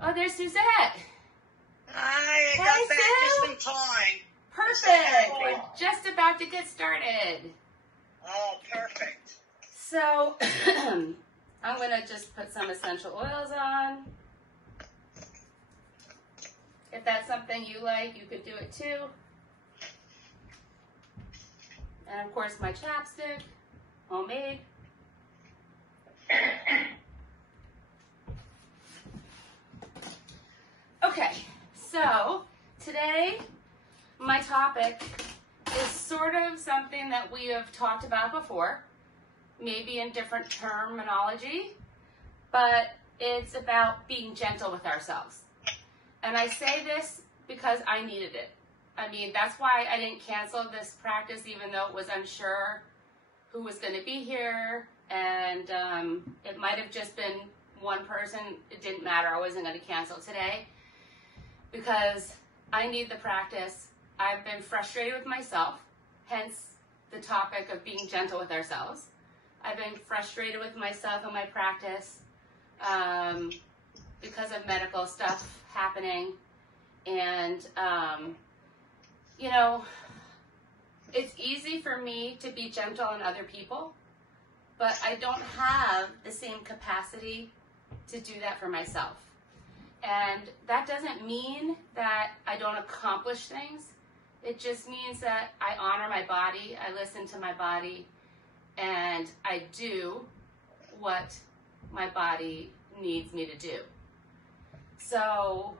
Oh, there's Suzette. Hi, I Hey, got back Sue. just in time. Perfect. We're just about to get started. Oh, perfect. So, I'm going to just put some essential oils on. If that's something you like, you could do it too. And of course, my chapstick, homemade. Okay, so today my topic is sort of something that we have talked about before, maybe in different terminology, but it's about being gentle with ourselves. And I say this because I needed it. I mean, that's why I didn't cancel this practice, even though it was unsure who was going to be here. And it might have just been one person. It didn't matter. I wasn't going to cancel today because I need the practice. I've been frustrated with myself, hence the topic of being gentle with ourselves. I've been frustrated with myself and my practice because of medical stuff happening. And, you know, it's easy for me to be gentle on other people, but I don't have the same capacity to do that for myself. And that doesn't mean that I don't accomplish things. It just means that I honor my body, I listen to my body, and I do what my body needs me to do. So,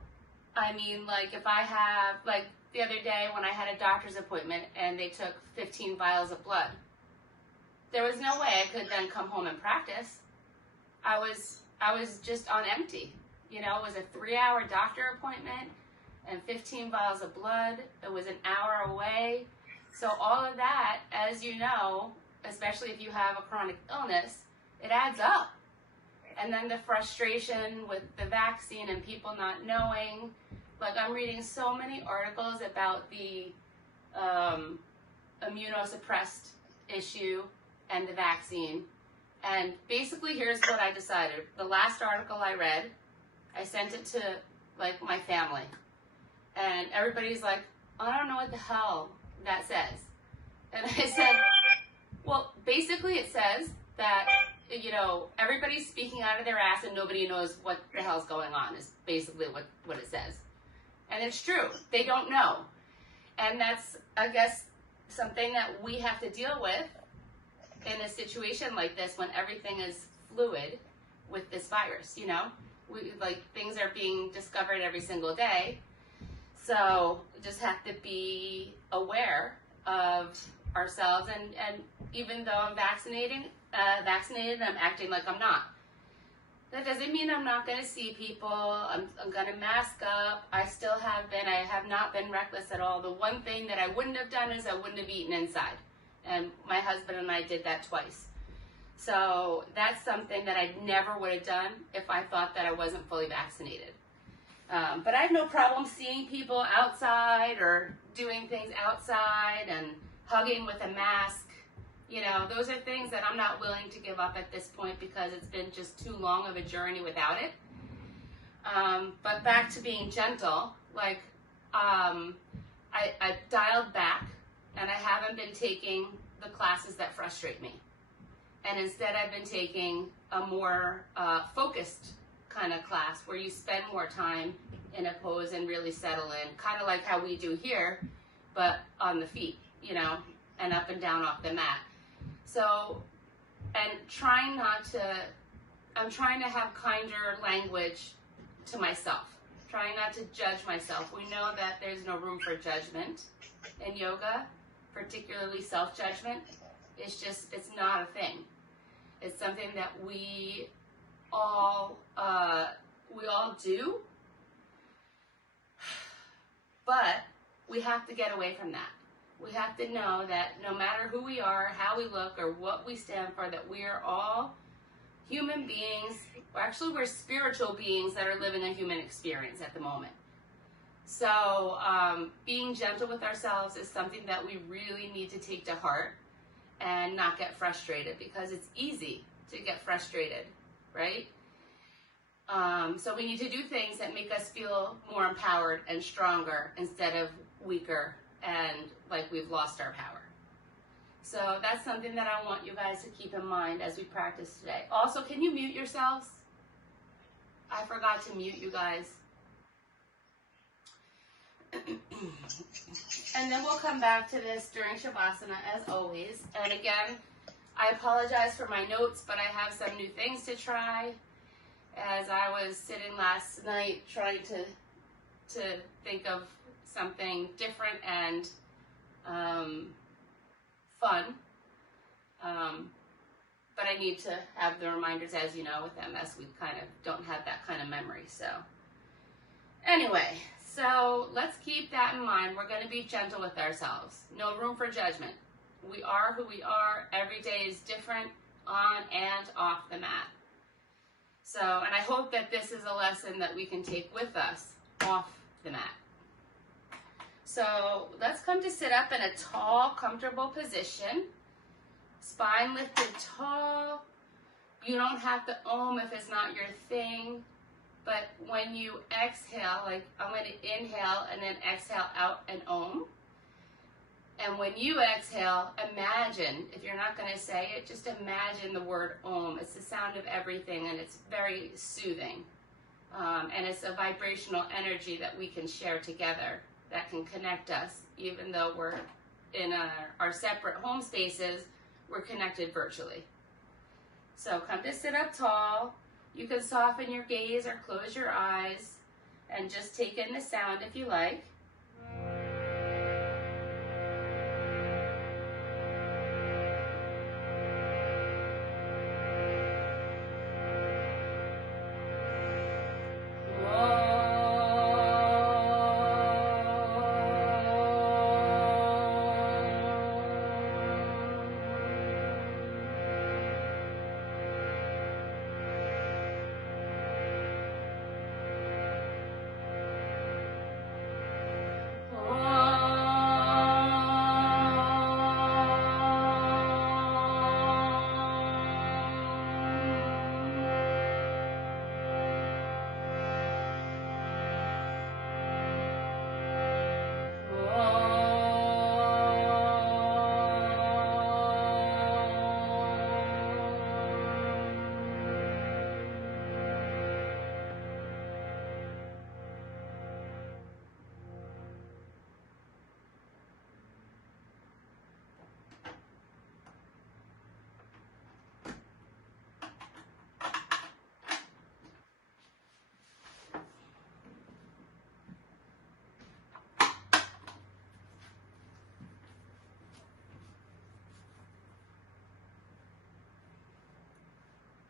I mean, like if I have, like the other day when I had a doctor's appointment and they took 15 vials of blood, there was no way I could then come home and practice. I was just on empty. You know, it was a 3-hour doctor appointment and 15 vials of blood. It was an hour away. So all of that, as you know, especially if you have a chronic illness, it adds up. And then the frustration with the vaccine and people not knowing. Like I'm reading so many articles about the immunosuppressed issue and the vaccine. And basically here's what I decided. The last article I read, I sent it to like my family. And everybody's like, I don't know what the hell that says. And I said, well, basically it says that, you know, everybody's speaking out of their ass and nobody knows what the hell's going on is basically what it says. And it's true. They don't know. And that's, I guess, something that we have to deal with in a situation like this when everything is fluid with this virus, you know? Like things are being discovered every single day. So we just have to be aware of ourselves. And even though I'm vaccinated, I'm acting like I'm not. That doesn't mean I'm not going to see people. I'm going to mask up. I still have been. I have not been reckless at all. The one thing that I wouldn't have done is I wouldn't have eaten inside. And my husband and I did that twice. So that's something that I never would have done if I thought that I wasn't fully vaccinated. But I have no problem seeing people outside or doing things outside and hugging with a mask. You know, those are things that I'm not willing to give up at this point because it's been just too long of a journey without it. But back to being gentle, like I dialed back and I haven't been taking the classes that frustrate me. And instead I've been taking a more focused kind of class where you spend more time in a pose and really settle in, kind of like how we do here, but on the feet, you know, and up and down off the mat. So, and I'm trying to have kinder language to myself, trying not to judge myself. We know that there's no room for judgment in yoga, particularly self-judgment. It's not a thing. It's something that we all do, but we have to get away from that. We have to know that no matter who we are, how we look, or what we stand for, that we are all human beings. Actually, we're spiritual beings that are living a human experience at the moment. So being gentle with ourselves is something that we really need to take to heart and not get frustrated, because it's easy to get frustrated, right? So we need to do things that make us feel more empowered and stronger instead of weaker and like we've lost our power. So that's something that I want you guys to keep in mind as we practice today. Also, can you mute yourselves? I forgot to mute you guys. And then we'll come back to this during Shavasana as always. And again, I apologize for my notes, but I have some new things to try. As I was sitting last night trying to think of something different and fun. But I need to have the reminders, as you know, with MS, we kind of don't have that kind of memory. So anyway, so let's keep that in mind. We're going to be gentle with ourselves. No room for judgment. We are who we are. Every day is different on and off the mat. So, and I hope that this is a lesson that we can take with us off the mat. So let's come to sit up in a tall, comfortable position. Spine lifted tall. You don't have to Om if it's not your thing. But when you exhale, like I'm going to inhale and then exhale out and Om. And when you exhale, imagine, if you're not going to say it, just imagine the word Om. It's the sound of everything and it's very soothing. And it's a vibrational energy that we can share together that can connect us. Even though we're in our separate home spaces, we're connected virtually. So come to sit up tall. You can soften your gaze or close your eyes and just take in the sound if you like.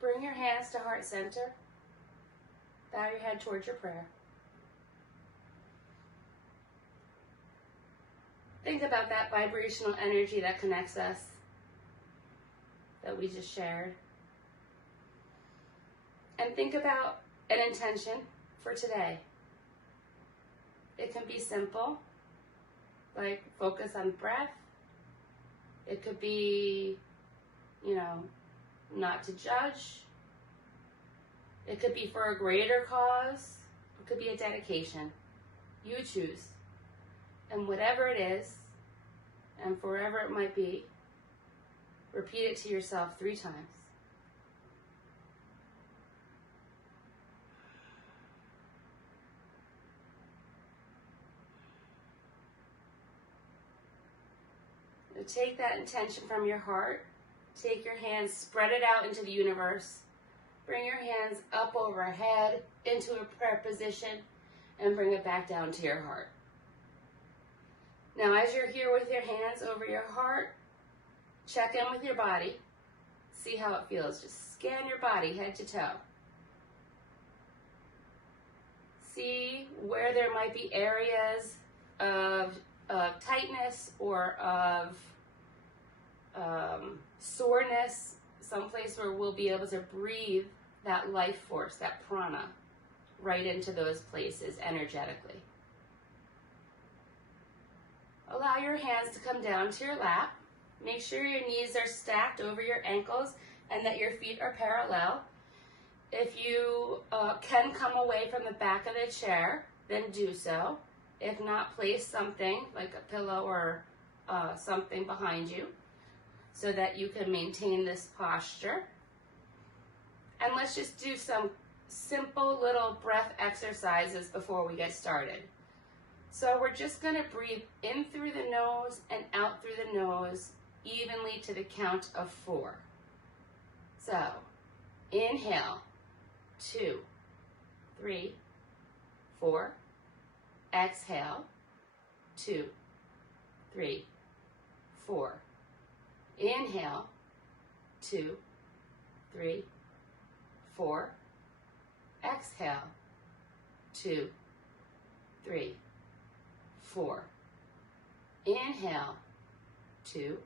Bring your hands to heart center. Bow your head towards your prayer. Think about that vibrational energy that connects us, that we just shared. And think about an intention for today. It can be simple, like focus on breath. It could be, not to judge. It could be for a greater cause. It could be a dedication. You choose. And whatever it is, and forever it might be, repeat it to yourself 3 times. Now take that intention from your heart. Take your hands, spread it out into the universe. Bring your hands up overhead into a prayer position and bring it back down to your heart. Now, as you're here with your hands over your heart, check in with your body. See how it feels. Just scan your body head to toe. See where there might be areas of tightness or of soreness, someplace where we'll be able to breathe that life force, that prana, right into those places energetically. Allow your hands to come down to your lap. Make sure your knees are stacked over your ankles and that your feet are parallel. If you can come away from the back of the chair, then do so. If not, place something like a pillow or something behind you so that you can maintain this posture. And let's just do some simple little breath exercises before we get started. So we're just going to breathe in through the nose and out through the nose evenly to the count of 4. So inhale, 2, 3, 4. Exhale, 2, 3, 4. Inhale, 2, 3, 4. Exhale, 2, 3, 4. Inhale, 2,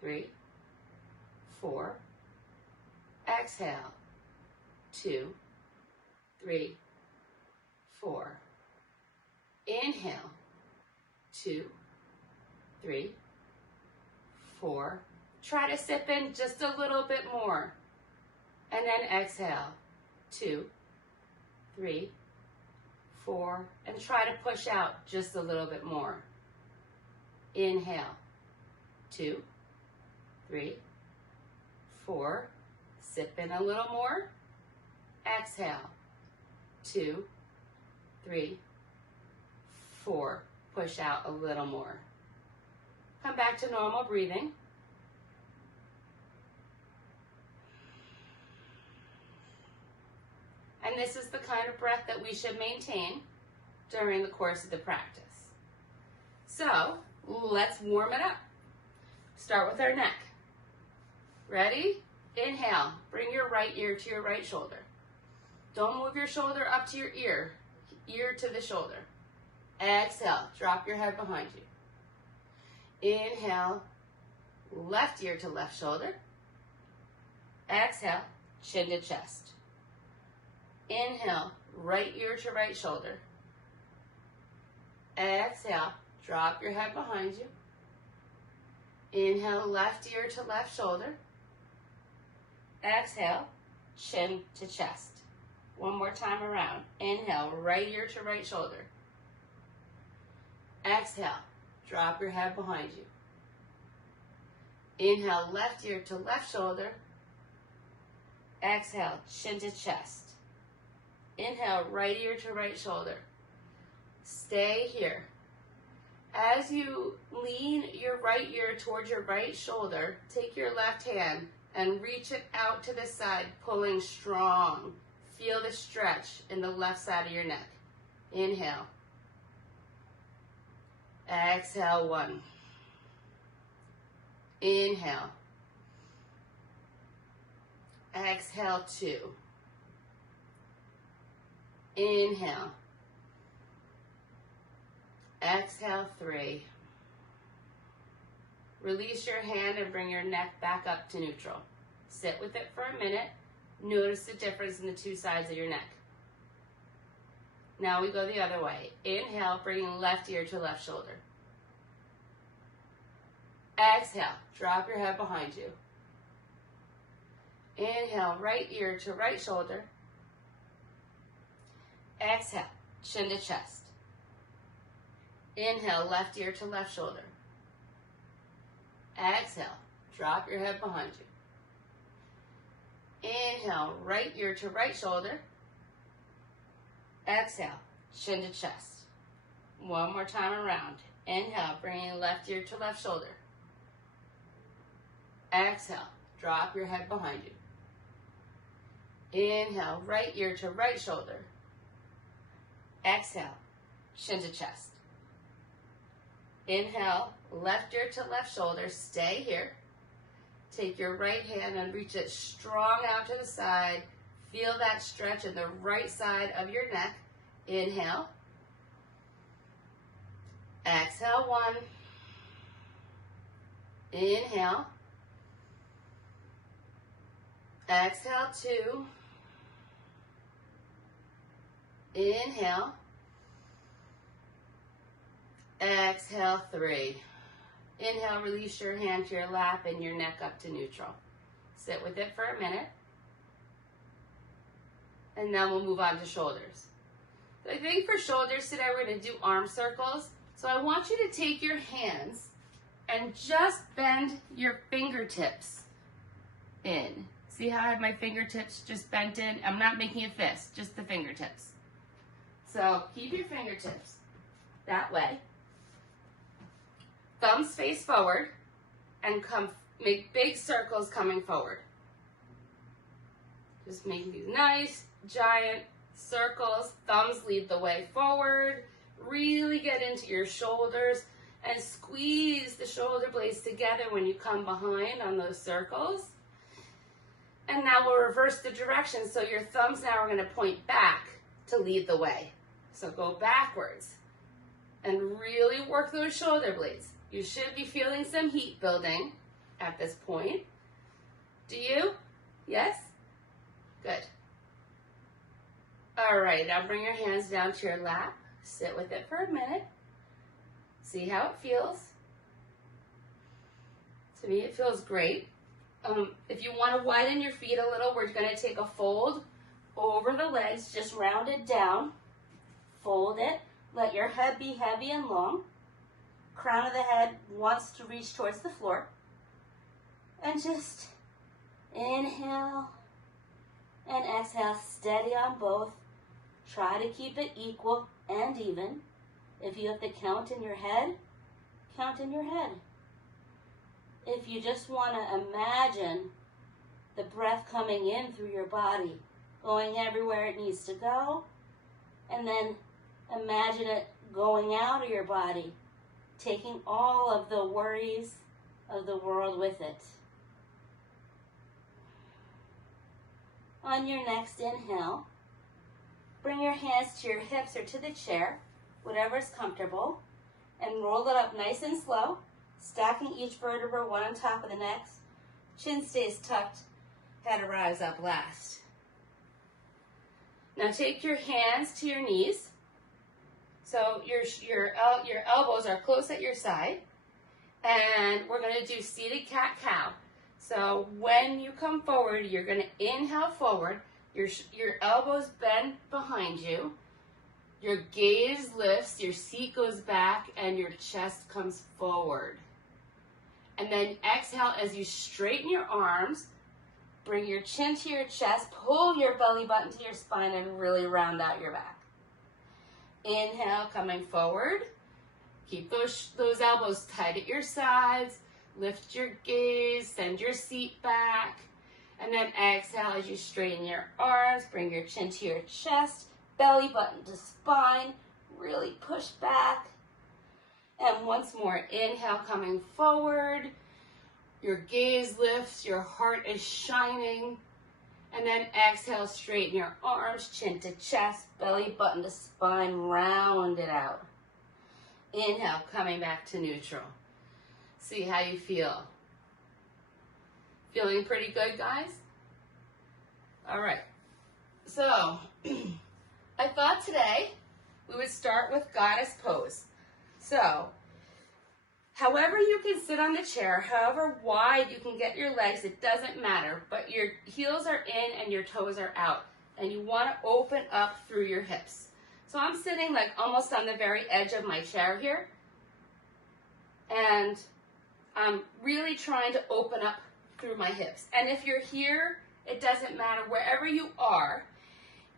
3, 4. Exhale, 2, 3, 4. Inhale, 2, 3, 4. Try to sip in just a little bit more. And then exhale, 2, 3, 4. And try to push out just a little bit more. Inhale, 2, 3, 4. Sip in a little more. Exhale, 2, 3, 4. Push out a little more. Come back to normal breathing. And this is the kind of breath that we should maintain during the course of the practice. So let's warm it up. Start with our neck. Ready? Inhale. Bring your right ear to your right shoulder. Don't move your shoulder up to your ear to the shoulder. Exhale. Drop your head behind you. Inhale. Left ear to left shoulder. Exhale. Chin to chest. Inhale, right ear to right shoulder. Exhale, drop your head behind you. Inhale, left ear to left shoulder. Exhale, chin to chest. One more time around. Inhale, right ear to right shoulder. Exhale, drop your head behind you. Inhale, left ear to left shoulder. Exhale, chin to chest. Inhale, right ear to right shoulder. Stay here. As you lean your right ear towards your right shoulder, take your left hand and reach it out to the side, pulling strong. Feel the stretch in the left side of your neck. Inhale. Exhale, 1. Inhale. Exhale, 2. Inhale. Exhale, 3. Release your hand and bring your neck back up to neutral. Sit with it for a minute. Notice the difference in the two sides of your neck. Now we go the other way. Inhale, bringing left ear to left shoulder. Exhale, drop your head behind you. Inhale, right ear to right shoulder. Exhale, chin to chest. Inhale, left ear to left shoulder. Exhale, drop your head behind you. Inhale, right ear to right shoulder. Exhale, chin to chest. One more time around. Inhale, bringing left ear to left shoulder. Exhale, drop your head behind you. Inhale, right ear to right shoulder. Exhale, chin to chest. Inhale, left ear to left shoulder. Stay here. Take your right hand and reach it strong out to the side. Feel that stretch in the right side of your neck. Inhale. Exhale, 1. Inhale. Exhale, 2. Inhale. Exhale, 3. Inhale, release your hand to your lap and your neck up to neutral. Sit with it for a minute. And then we'll move on to shoulders. So I think for shoulders today, we're going to do arm circles. So I want you to take your hands and just bend your fingertips in. See how I have my fingertips just bent in? I'm not making a fist, just the fingertips. So keep your fingertips that way. Thumbs face forward and make big circles coming forward. Just making these nice, giant circles. Thumbs lead the way forward. Really get into your shoulders and squeeze the shoulder blades together when you come behind on those circles. And now we'll reverse the direction. So your thumbs now are going to point back to lead the way. So go backwards and really work those shoulder blades. You should be feeling some heat building at this point. Do you? Yes? Good. All right, now bring your hands down to your lap. Sit with it for a minute. See how it feels. To me, it feels great. If you want to widen your feet a little, we're going to take a fold over the legs, just round it down. Fold it. Let your head be heavy and long. Crown of the head wants to reach towards the floor. And just inhale and exhale, steady on both. Try to keep it equal and even. If you have to count in your head, count in your head. If you just want to imagine the breath coming in through your body, going everywhere it needs to go, and then imagine it going out of your body, taking all of the worries of the world with it. On your next inhale, bring your hands to your hips or to the chair, whatever's comfortable, and roll it up nice and slow, stacking each vertebra one on top of the next. Chin stays tucked, head arrives up last. Now take your hands to your knees. So your elbows are close at your side, and we're going to do seated cat-cow. So when you come forward, you're going to inhale forward, your elbows bend behind you, your gaze lifts, your seat goes back, and your chest comes forward. And then exhale as you straighten your arms, bring your chin to your chest, pull your belly button to your spine, and really round out your back. Inhale, coming forward. Keep those elbows tight at your sides. Lift your gaze, send your seat back. And then exhale as you straighten your arms, bring your chin to your chest, belly button to spine, really push back. And once more, inhale, coming forward. Your gaze lifts, your heart is shining. And then exhale, straighten your arms, chin to chest, belly button to spine, round it out. Inhale, coming back to neutral. See how you feel. Feeling pretty good, guys? All right. So, I thought today we would start with goddess pose. So, however you can sit on the chair, however wide you can get your legs, it doesn't matter. But your heels are in and your toes are out. And you want to open up through your hips. So I'm sitting like almost on the very edge of my chair here. And I'm really trying to open up through my hips. And if you're here, it doesn't matter. Wherever you are,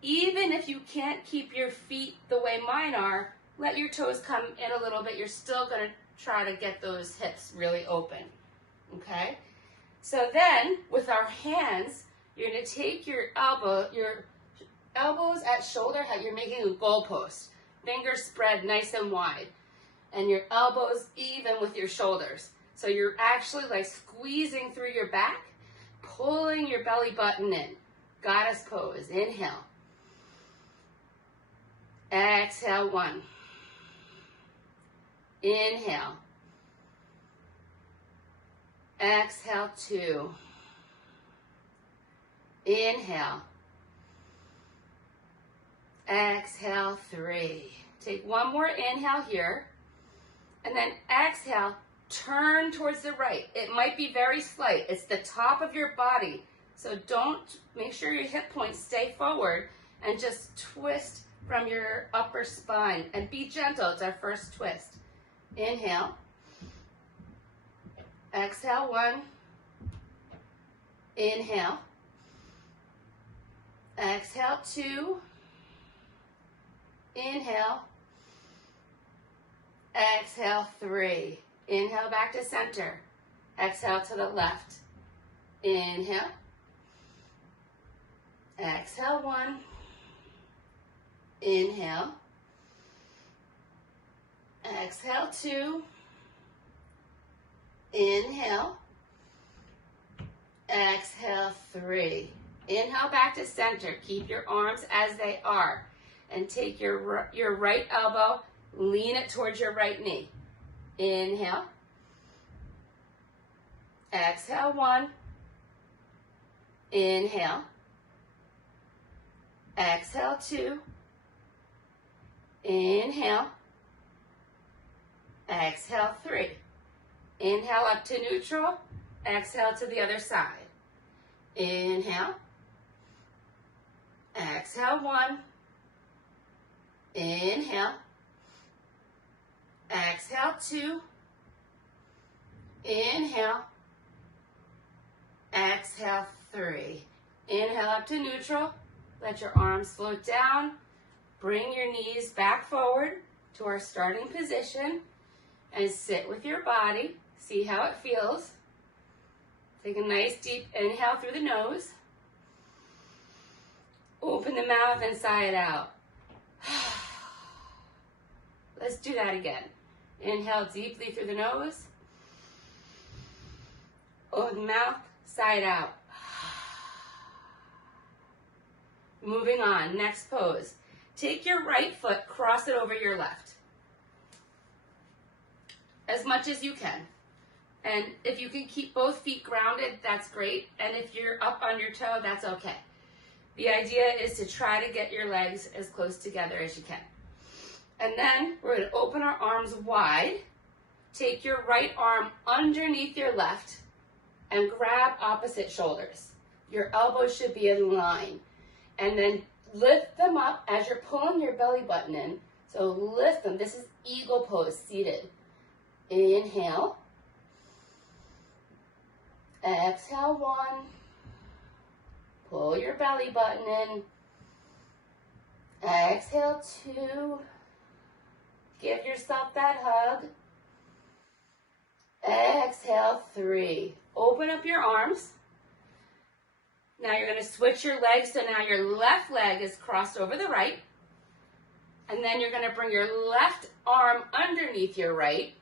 even if you can't keep your feet the way mine are, let your toes come in a little bit. You're still going to try to get those hips really open. Okay? So then, with our hands, you're going to take your elbows at shoulder height. You're making a goalpost. Fingers spread nice and wide. And your elbows even with your shoulders. So you're actually like squeezing through your back, pulling your belly button in. Goddess pose. Inhale. Exhale, 1. Inhale. Exhale, 2. Inhale. Exhale, 3. Take one more inhale here. And then exhale, turn towards the right. It might be very slight. It's the top of your body. So make sure your hip points stay forward and just twist from your upper spine. And be gentle, it's our first twist. Inhale. Exhale, 1. Inhale. Exhale, 2. Inhale. Exhale, 3. Inhale back to center. Exhale to the left. Inhale. Exhale, 1. Inhale. Exhale, 2. Inhale. Exhale, 3. Inhale back to center. Keep your arms as they are. And take your right elbow, lean it towards your right knee. Inhale. Exhale, 1. Inhale. Exhale, 2. Inhale. Exhale, 3. Inhale up to neutral. Exhale to the other side. Inhale. Exhale, 1. Inhale. Exhale, 2. Inhale. Exhale, 3. Inhale up to neutral. Let your arms float down. Bring your knees back forward to our starting position and sit with your body. See how it feels. Take a nice deep inhale through the nose. Open the mouth and sigh it out. Let's do that again. Inhale deeply through the nose. Open the mouth, sigh it out. Moving on, next pose. Take your right foot, cross it over your left. As much as you can. And if you can keep both feet grounded, that's great. And if you're up on your toe, that's okay. The idea is to try to get your legs as close together as you can. And then we're going to open our arms wide. Take your right arm underneath your left and grab opposite shoulders. Your elbows should be in line. And then lift them up as you're pulling your belly button in. So lift them. This is eagle pose, seated. Inhale. Exhale, 1. Pull your belly button in. Exhale, 2. Give yourself that hug. Exhale, 3. Open up your arms. Now you're going to switch your legs, so now your left leg is crossed over the right. And then you're going to bring your left arm underneath your right,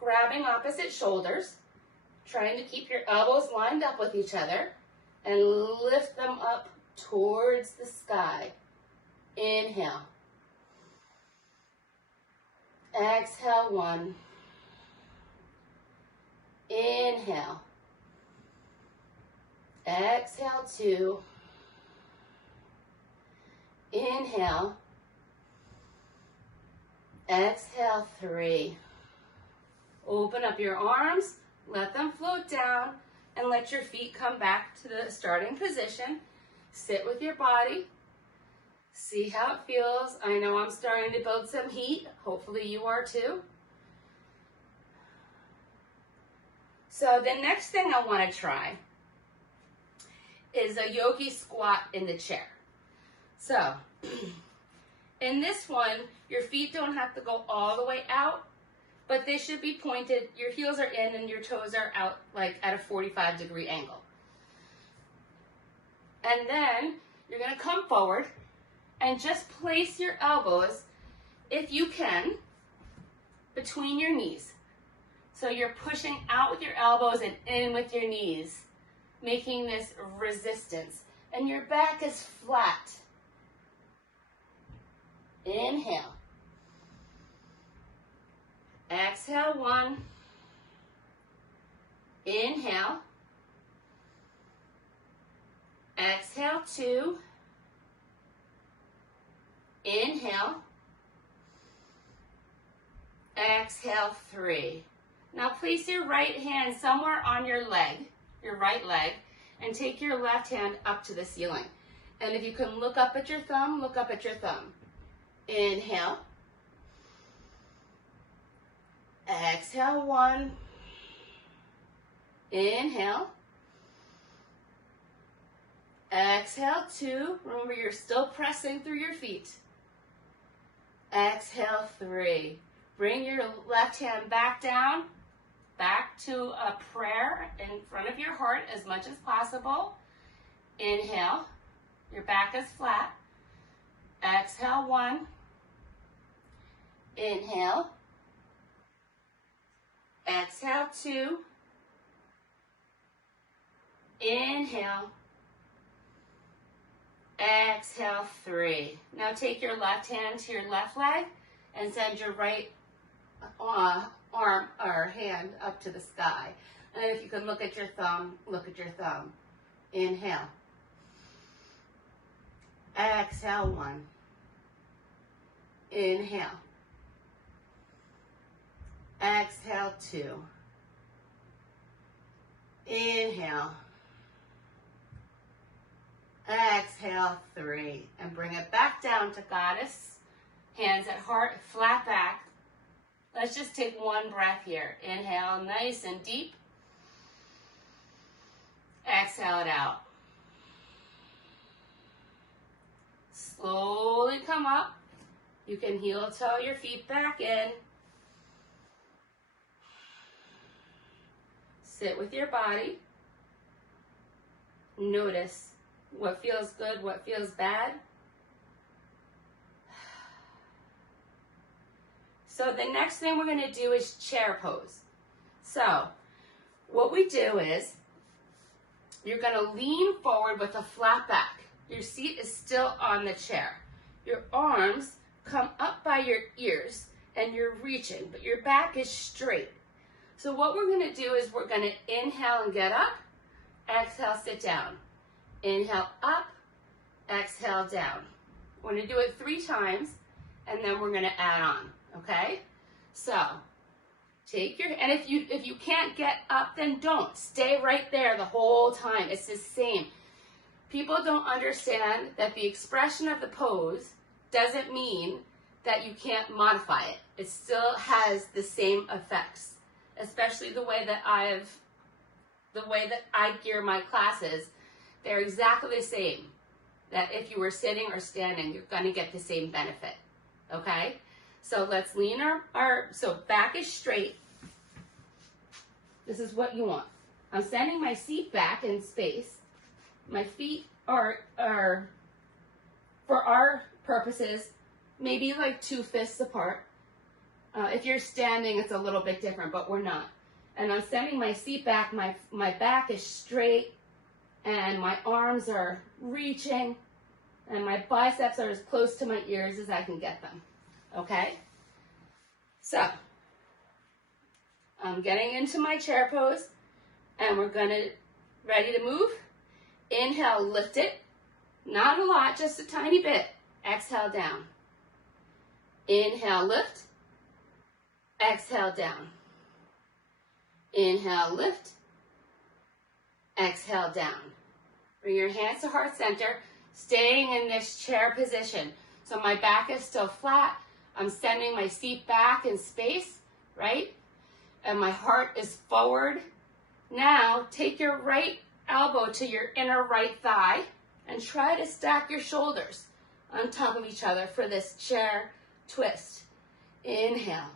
grabbing opposite shoulders, trying to keep your elbows lined up with each other, and lift them up towards the sky. Inhale. Exhale, 1. Inhale. Exhale, 2. Inhale. Exhale, 3. Open up your arms, let them float down, and let your feet come back to the starting position. Sit with your body. See how it feels. I know I'm starting to build some heat. Hopefully you are too. So the next thing I want to try is a yogi squat in the chair. So in this one, your feet don't have to go all the way out, but they should be pointed. Your heels are in and your toes are out, like at a 45-degree angle. And then you're going to come forward and just place your elbows, if you can, between your knees. So you're pushing out with your elbows and in with your knees, making this resistance. And your back is flat. Inhale. Exhale, 1. Inhale. Exhale, 2. Inhale. Exhale, 3. Now place your right hand somewhere on your leg, your right leg, and take your left hand up to the ceiling. And if you can look up at your thumb, look up at your thumb. Inhale. Exhale, 1. Inhale. Exhale, 2. Remember, you're still pressing through your feet. Exhale, 3. Bring your left hand back down, back to a prayer in front of your heart as much as possible. Inhale. Your back is flat. Exhale, 1. Inhale. Exhale, 2. Inhale. Exhale, 3. Now take your left hand to your left leg and send your right arm or hand up to the sky. And if you can look at your thumb, look at your thumb. Inhale. Exhale, 1. Inhale. Exhale, 2. Inhale. Exhale, 3. And bring it back down to goddess. Hands at heart, flat back. Let's just take one breath here. Inhale, nice and deep. Exhale it out. Slowly come up. You can heel toe your feet back in. Sit with your body. Notice what feels good, what feels bad. So the next thing we're going to do is chair pose. So what we do is you're going to lean forward with a flat back. Your seat is still on the chair. Your arms come up by your ears and you're reaching, but your back is straight. So what we're going to do is we're going to inhale and get up. Exhale, sit down. Inhale up. Exhale, down. We're going to do it 3 times and then we're going to add on. Okay, so take your, and if you can't get up, then don't. Stay right there the whole time. It's the same. People don't understand that the expression of the pose doesn't mean that you can't modify it. It still has the same effects, especially the way that I gear my classes. They're exactly the same. That if you were sitting or standing, you're going to get the same benefit. Okay? So let's lean so back is straight. This is what you want. I'm sending my seat back in space. My feet are for our purposes, maybe like 2 fists apart. If you're standing, it's a little bit different, but we're not. And I'm sending my seat back. My back is straight and my arms are reaching and my biceps are as close to my ears as I can get them. Okay, so I'm getting into my chair pose and we're ready to move. Inhale, lift it. Not a lot, just a tiny bit. Exhale, down. Inhale, lift. Exhale, down. Inhale, lift. Exhale, down. Bring your hands to heart center, staying in this chair position. So my back is still flat. I'm sending my seat back in space, right? And my heart is forward. Now, take your right elbow to your inner right thigh and try to stack your shoulders on top of each other for this chair twist. Inhale.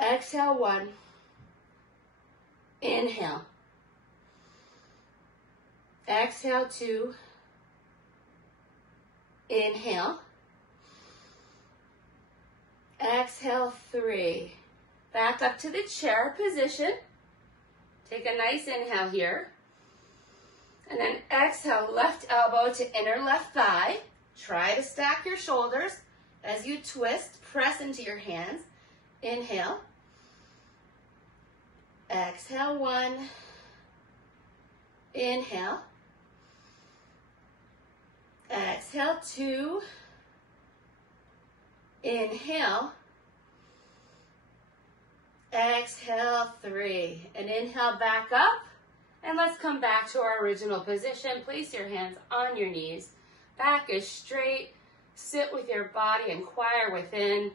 Exhale, 1. Inhale. Exhale, 2. Inhale. Exhale, 3. Back up to the chair position. Take a nice inhale here. And then exhale, left elbow to inner left thigh. Try to stack your shoulders as you twist. Press into your hands. Inhale. Exhale, 1. Inhale. Exhale, 2. Inhale. Exhale, 3. And inhale back up. And let's come back to our original position. Place your hands on your knees. Back is straight. Sit with your body, inquire within.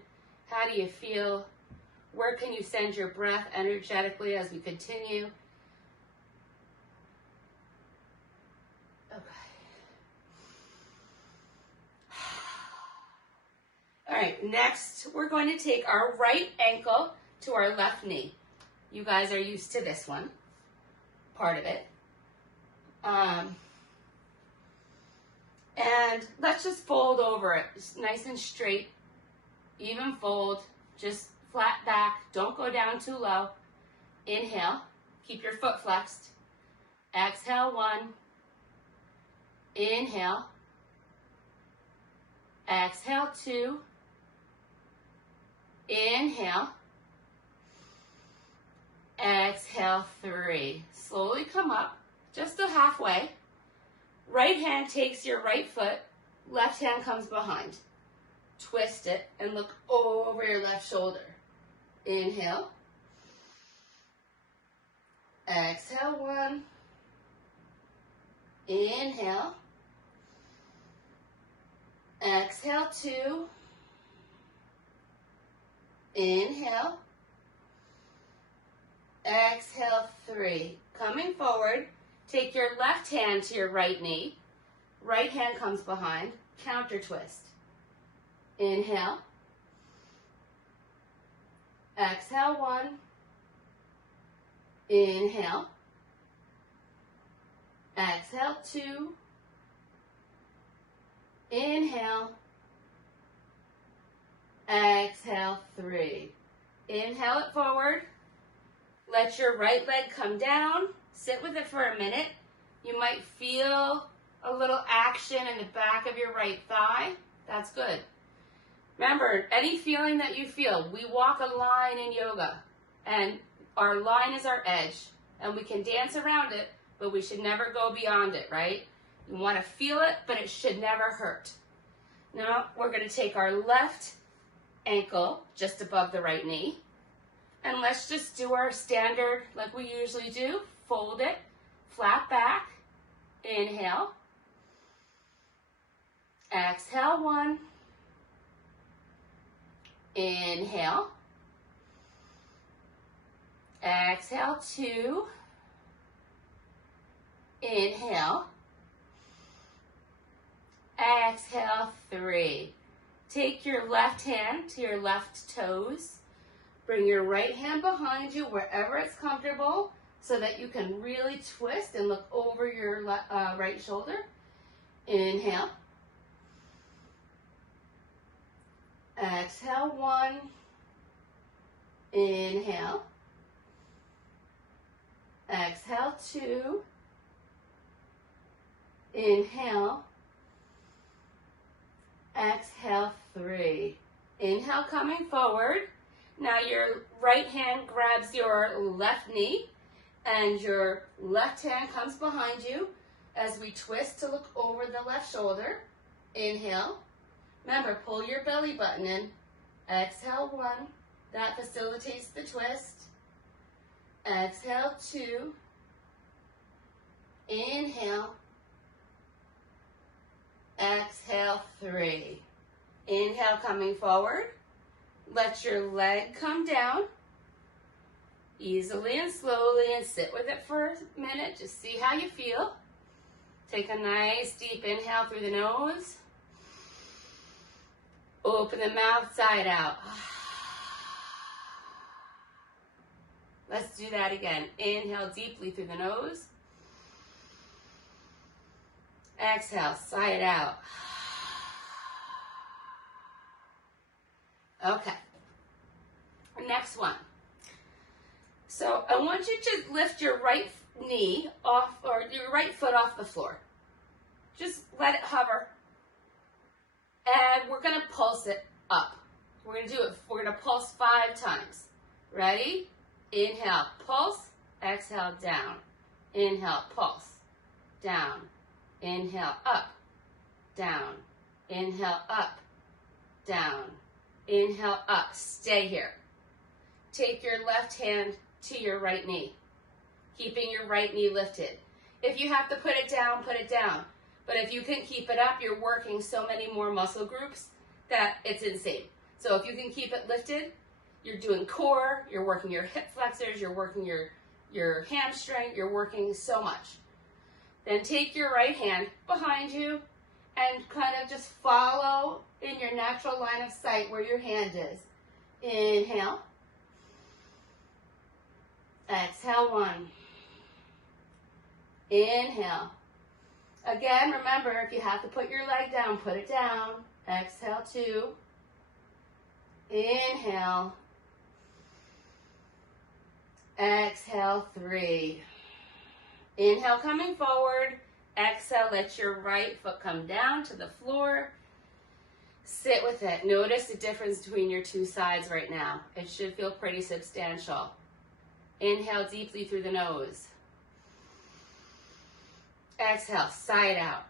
How do you feel? Where can you send your breath energetically as we continue? Okay. All right, next we're going to take our right ankle to our left knee. You guys are used to this one, part of it. And let's just fold over it, just nice and straight, even fold, just flat back, don't go down too low. Inhale, keep your foot flexed. Exhale, 1. Inhale. Exhale, 2. Inhale. Exhale, 3. Slowly come up, just to halfway. Right hand takes your right foot, left hand comes behind. Twist it and look over your left shoulder. Inhale. Exhale, 1. Inhale. Exhale, 2. Inhale. Exhale, 3. Coming forward, take your left hand to your right knee. Right hand comes behind. Counter twist. Inhale. Exhale, 1. Inhale. Exhale, 2. Inhale. Exhale, 3. Inhale it forward. Let your right leg come down. Sit with it for a minute. You might feel a little action in the back of your right thigh. That's good. Remember, any feeling that you feel, we walk a line in yoga, and our line is our edge, and we can dance around it, but we should never go beyond it, right? You want to feel it, but it should never hurt. Now, we're going to take our left ankle just above the right knee, and let's just do our standard like we usually do. Fold it, flat back, inhale, exhale, 1, inhale, exhale, 2, inhale, exhale, 3. Take your left hand to your left toes. Bring your right hand behind you wherever it's comfortable so that you can really twist and look over your right shoulder. Inhale. Exhale, 1. Inhale. Exhale, 2. Inhale. Exhale, 3. Inhale, coming forward. Now your right hand grabs your left knee and your left hand comes behind you as we twist to look over the left shoulder. Inhale. Remember, pull your belly button in. Exhale, 1. That facilitates the twist. Exhale, 2. Inhale. Exhale, 3. Inhale, coming forward. Let your leg come down easily and slowly and sit with it for a minute. Just see how you feel. Take a nice deep inhale through the nose. Open the mouth side out. Let's do that again. Inhale deeply through the nose. Exhale, side out. Okay. Next one. So I want you to lift your right knee off, or your right foot off the floor. Just let it hover. And we're going to pulse it up. We're going to do it. We're going to pulse 5 times. Ready? Inhale, pulse. Exhale, down. Inhale, pulse. Down. Inhale, up. Down. Inhale, up. Down. Inhale, up. Stay here. Take your left hand to your right knee. keeping your right knee lifted. If you have to put it down, put it down. But if you can keep it up, you're working so many more muscle groups that it's insane. So if you can keep it lifted, you're doing core, you're working your hip flexors, you're working your hamstring, you're working so much. Then take your right hand behind you and kind of just follow in your natural line of sight where your hand is. Inhale. Exhale, 1. Inhale. Again, remember, if you have to put your leg down, put it down. Exhale, 2. Inhale. Exhale, 3. Inhale, coming forward. Exhale, let your right foot come down to the floor. Sit with it. Notice the difference between your two sides right now. It should feel pretty substantial. Inhale deeply through the nose. Exhale, side out.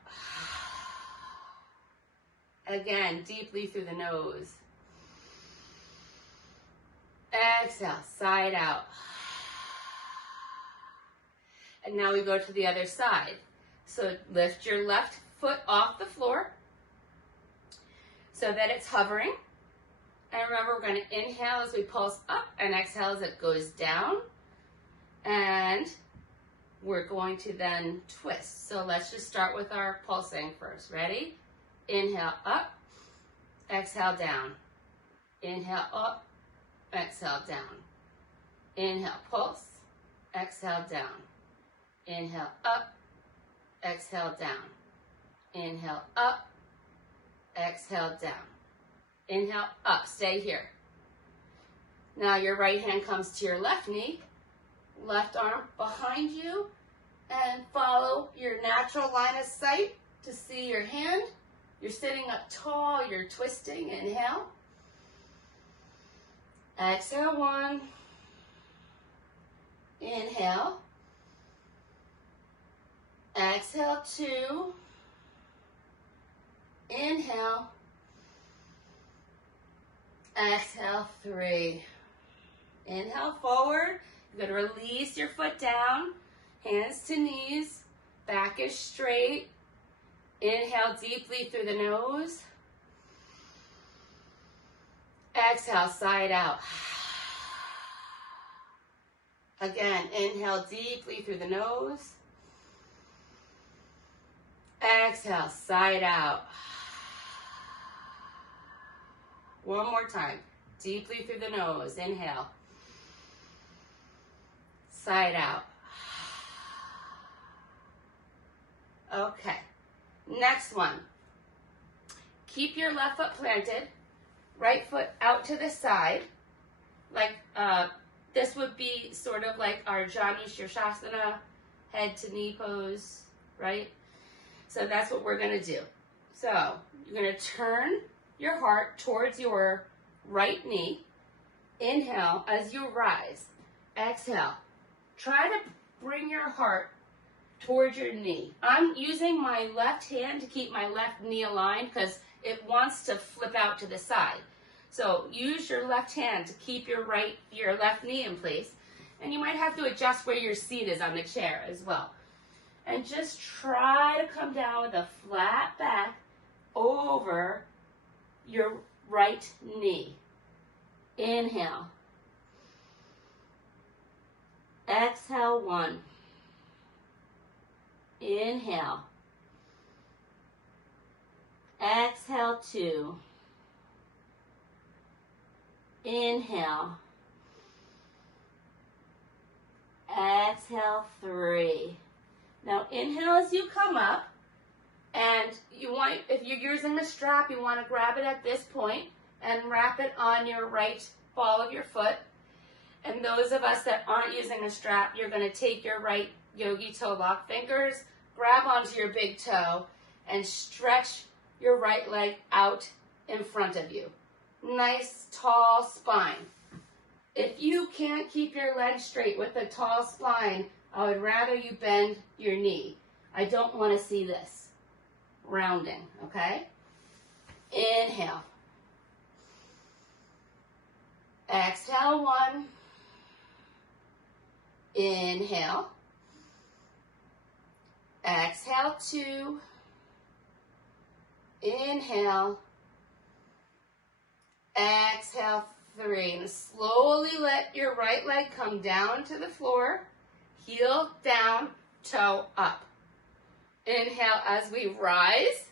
Again, deeply through the nose. Exhale, side out. And now we go to the other side. So lift your left foot off the floor so that it's hovering. And remember, we're going to inhale as we pulse up and exhale as it goes down. And we're going to then twist. So let's just start with our pulsing first. Ready? Inhale up, exhale down. Inhale up, exhale down. Inhale, pulse, exhale down. Inhale up, exhale down. Inhale up, exhale down. Inhale up, stay here. Now your right hand comes to your left knee, left arm behind you, and follow your natural line of sight to see your hand. You're sitting up tall, you're twisting. Inhale. Exhale, 1. Inhale. Exhale, 2. Inhale. Exhale, 3. Inhale forward. You're going to release your foot down, hands to knees, back is straight. Inhale deeply through the nose. Exhale, side out. Again, inhale deeply through the nose. Exhale, side out. One more time. Deeply through the nose. Inhale. Side out. Okay. Next one. Keep your left foot planted. Right foot out to the side. Like this would be sort of like our Janu Shirshasana, head to knee pose, right? So that's what we're going to do. So you're going to turn your heart towards your right knee. Inhale as you rise. Exhale. Try to bring your heart towards your knee. I'm using my left hand to keep my left knee aligned because it wants to flip out to the side. So use your left hand to keep your left knee in place. And you might have to adjust where your seat is on the chair as well. And just try to come down with a flat back over your right knee. Inhale. Exhale, 1. Inhale. Exhale, 2. Inhale. Exhale, 3. Now inhale as you come up, and you want, if you're using a strap, you want to grab it at this point and wrap it on your right ball of your foot. And those of us that aren't using a strap, you're going to take your right yogi toe lock fingers, grab onto your big toe, and stretch your right leg out in front of you. Nice, tall spine. If you can't keep your leg straight with a tall spine, I would rather you bend your knee. I don't want to see this rounding, okay? Inhale. Exhale, 1. Inhale. Exhale, 2. Inhale. Exhale, 3. And slowly let your right leg come down to the floor. Heel down, toe up. Inhale as we rise.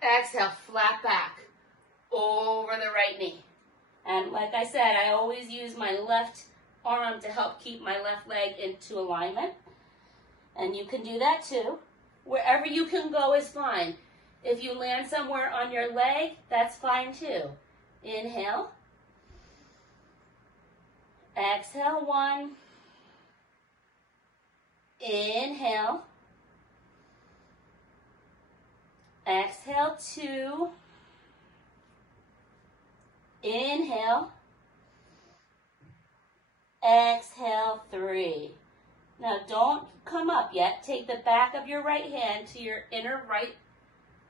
Exhale, flat back over the right knee. And like I said, I always use my left arm to help keep my left leg into alignment. And you can do that too. Wherever you can go is fine. If you land somewhere on your leg, that's fine too. Inhale. Exhale, 1. Inhale. Exhale, 2. Inhale. Exhale, 3. Now don't come up yet. Take the back of your right hand to your inner right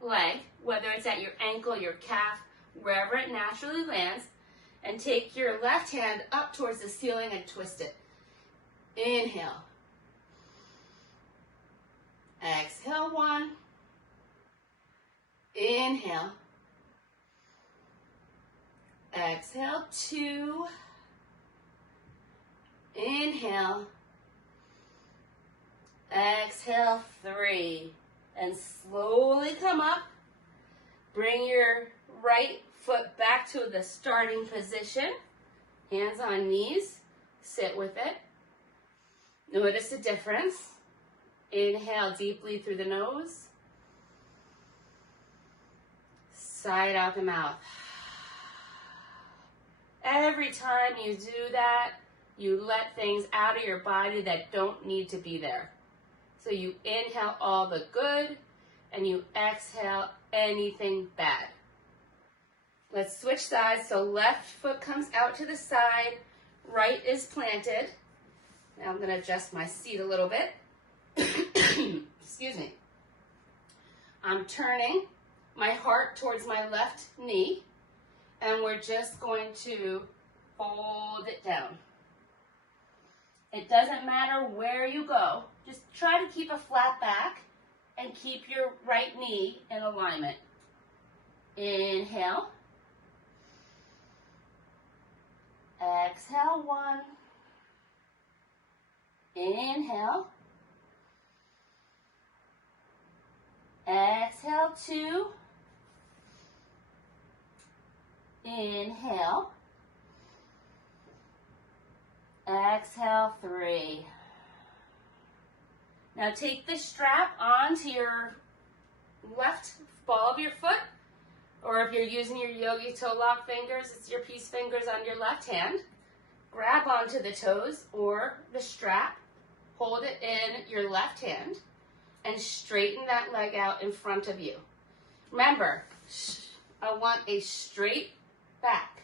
leg, whether it's at your ankle, your calf, wherever it naturally lands, and take your left hand up towards the ceiling and twist it. Inhale. Exhale, 1. Inhale. Exhale, 2. Inhale. Exhale, 3. And slowly come up. Bring your right foot back to the starting position. Hands on knees. Sit with it. Notice the difference. Inhale deeply through the nose. Sigh out the mouth. Every time you do that, you let things out of your body that don't need to be there. So you inhale all the good, and you exhale anything bad. Let's switch sides. So left foot comes out to the side, right is planted. Now I'm going to adjust my seat a little bit. Excuse me. I'm turning my heart towards my left knee, and we're just going to fold it down. It doesn't matter where you go. Just try to keep a flat back and keep your right knee in alignment. Inhale. Exhale, 1. Inhale. Exhale, 2. Inhale. Exhale, 3. Now take the strap onto your left ball of your foot, or if you're using your yogi toe lock fingers, it's your peace fingers on your left hand. Grab onto the toes or the strap, hold it in your left hand, and straighten that leg out in front of you. Remember, I want a straight back.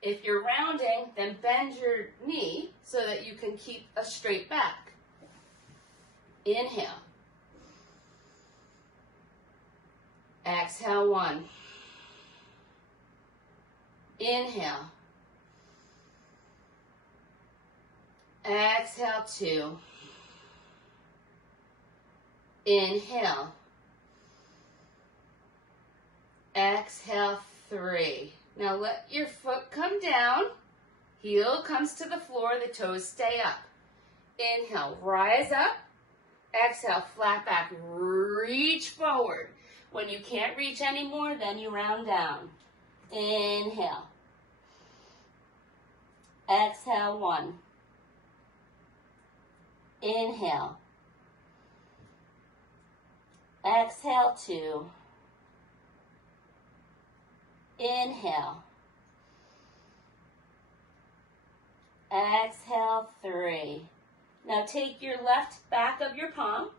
If you're rounding, then bend your knee so that you can keep a straight back. Inhale. Exhale, 1. Inhale. Exhale, 2. Inhale. Exhale, 3. Now let your foot come down. Heel comes to the floor. The toes stay up. Inhale, rise up. Exhale, flat back. Reach forward. When you can't reach anymore, then you round down. Inhale. Exhale, 1. Inhale. Exhale, 2. Inhale. Exhale, 3. Now take your left back of your palm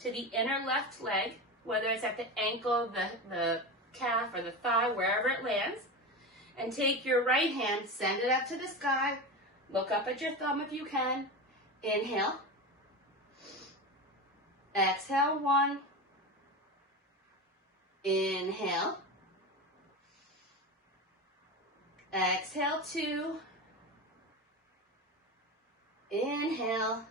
to the inner left leg, whether it's at the ankle, the calf, or the thigh, wherever it lands. And take your right hand, send it up to the sky. Look up at your thumb if you can. Inhale. Exhale, 1. Inhale. Exhale, 2. Inhale.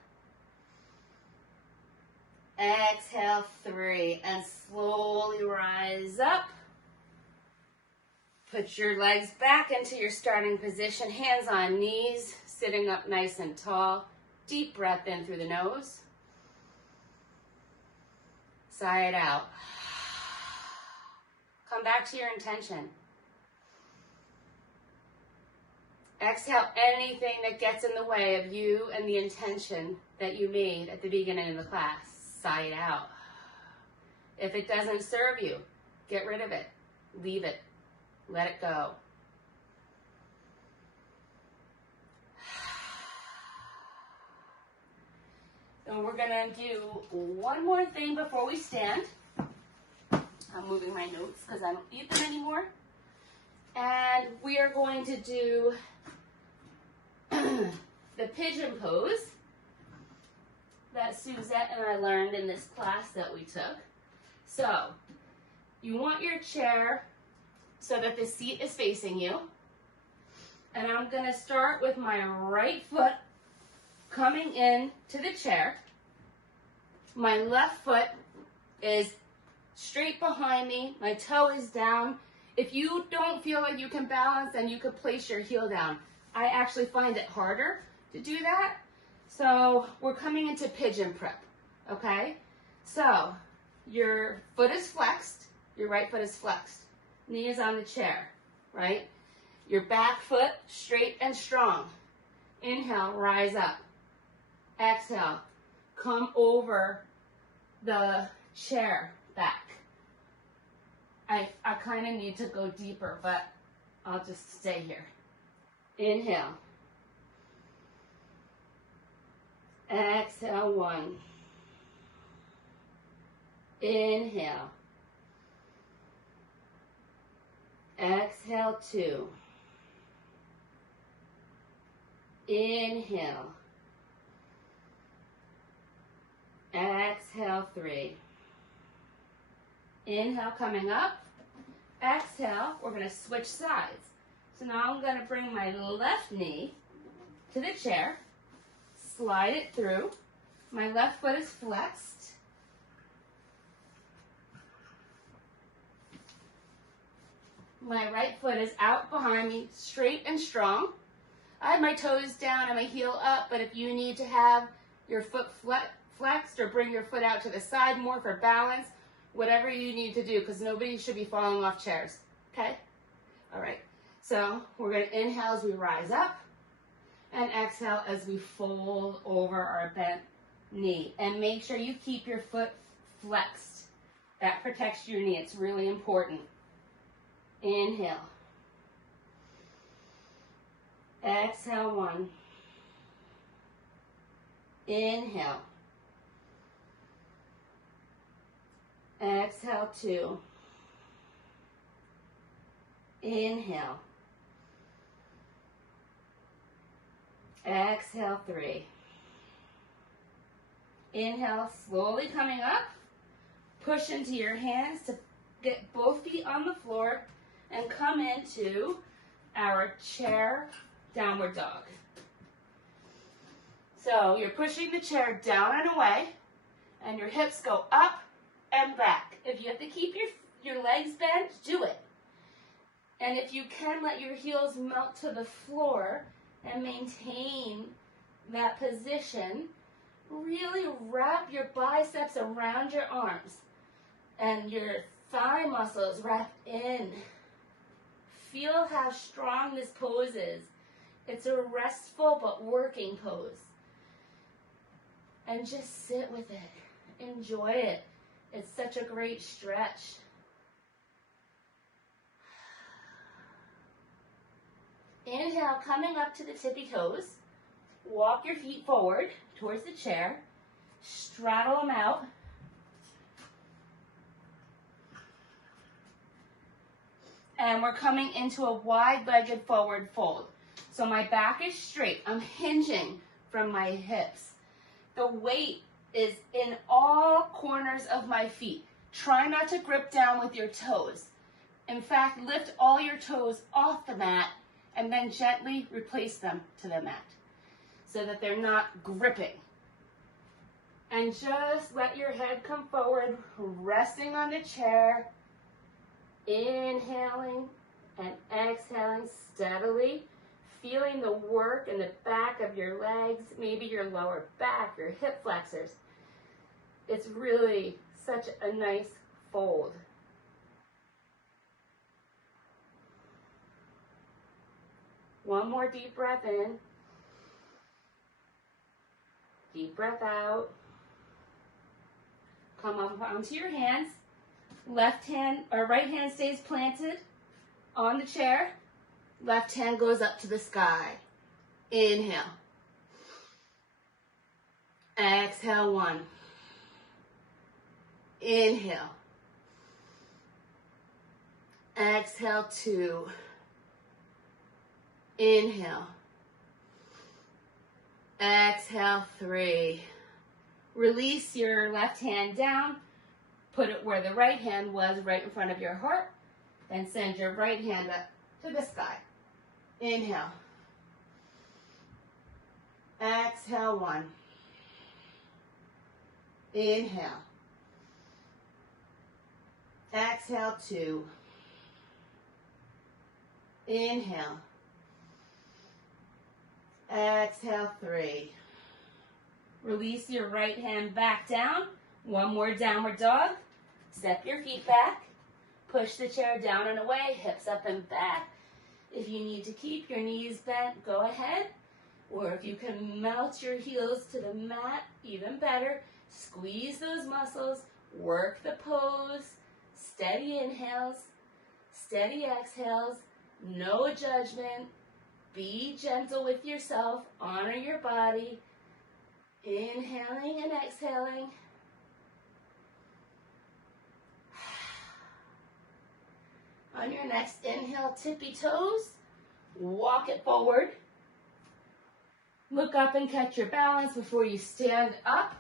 Exhale, 3, and slowly rise up. Put your legs back into your starting position, hands on knees, sitting up nice and tall. Deep breath in through the nose. Sigh it out. Come back to your intention. Exhale anything that gets in the way of you and the intention that you made at the beginning of the class. Sigh it out. If it doesn't serve you, get rid of it. Leave it. Let it go. And we're gonna do one more thing before we stand. I'm moving my notes because I don't need them anymore. And we are going to do the pigeon pose that Suzette and I learned in this class that we took. So, you want your chair so that the seat is facing you. And I'm going to start with my right foot coming in to the chair. My left foot is straight behind me. My toe is down. If you don't feel like you can balance, then you could place your heel down. I actually find it harder to do that. So we're coming into pigeon prep, okay? So your foot is flexed. Your right foot is flexed. Knee is on the chair, right? Your back foot straight and strong. Inhale, rise up. Exhale, come over the chair back. I kind of need to go deeper, but I'll just stay here. Inhale. Exhale, 1. Inhale. Exhale, 2. Inhale. Exhale, 3. Inhale, coming up. Exhale, we're going to switch sides. So now I'm going to bring my left knee to the chair, slide it through. My left foot is flexed. My right foot is out behind me, straight and strong. I have my toes down and my heel up, but if you need to have your foot flexed or bring your foot out to the side more for balance, whatever you need to do, because nobody should be falling off chairs, okay? All right, so we're going to inhale as we rise up and exhale as we fold over our bent knee. And make sure you keep your foot flexed. That protects your knee. It's really important. Inhale. Exhale, 1. Inhale. Exhale, 2. Inhale. Exhale, 3. Inhale, slowly coming up. Push into your hands to get both feet on the floor and come into our chair downward dog. So you're pushing the chair down and away, and your hips go up and back. If you have to keep your legs bent, do it. And if you can, let your heels melt to the floor and maintain that position. Really wrap your biceps around your arms and your thigh muscles wrap in. Feel how strong this pose is. It's a restful but working pose. And just sit with it. Enjoy it. It's such a great stretch. Inhale, coming up to the tippy toes. Walk your feet forward towards the chair. Straddle them out. And we're coming into a wide-legged forward fold. So my back is straight. I'm hinging from my hips. The weight is in all corners of my feet. Try not to grip down with your toes. In fact, lift all your toes off the mat and then gently replace them to the mat so that they're not gripping. And just let your head come forward, resting on the chair, inhaling and exhaling steadily, feeling the work in the back of your legs, maybe your lower back, your hip flexors. It's really such a nice fold. One more deep breath in. Deep breath out. Come up onto your hands. Left hand or right hand stays planted on the chair. Left hand goes up to the sky. Inhale. Exhale, 1. Inhale. Exhale, 2. Inhale. Exhale, 3. Release your left hand down. Put it where the right hand was, right in front of your heart. Then send your right hand up to the sky. Inhale. Exhale, 1. Inhale. Exhale, 2. Inhale. Exhale, 3. Release your right hand back down. One more downward dog. Step your feet back. Push the chair down and away, hips up and back. If you need to keep your knees bent, go ahead. Or if you can melt your heels to the mat, even better. Squeeze those muscles, work the pose, steady inhales, steady exhales, no judgment. Be gentle with yourself, honor your body. Inhaling and exhaling. On your next inhale, tippy toes, walk it forward. Look up and catch your balance before you stand up.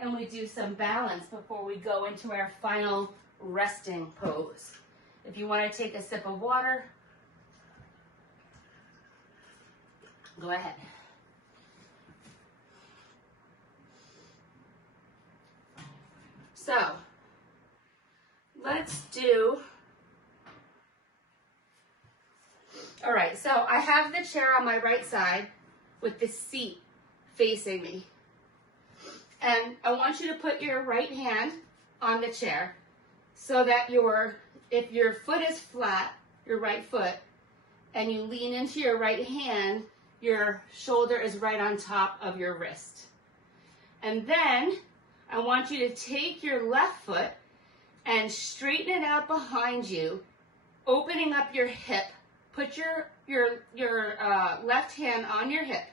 And we do some balance before we go into our final resting pose. If you want to take a sip of water, go ahead. So, let's do, all right, so I have the chair on my right side with the seat facing me. And I want you to put your right hand on the chair so that if your foot is flat, your right foot, and you lean into your right hand, your shoulder is right on top of your wrist. And then I want you to take your left foot and straighten it out behind you, opening up your hip. Put your left hand on your hip.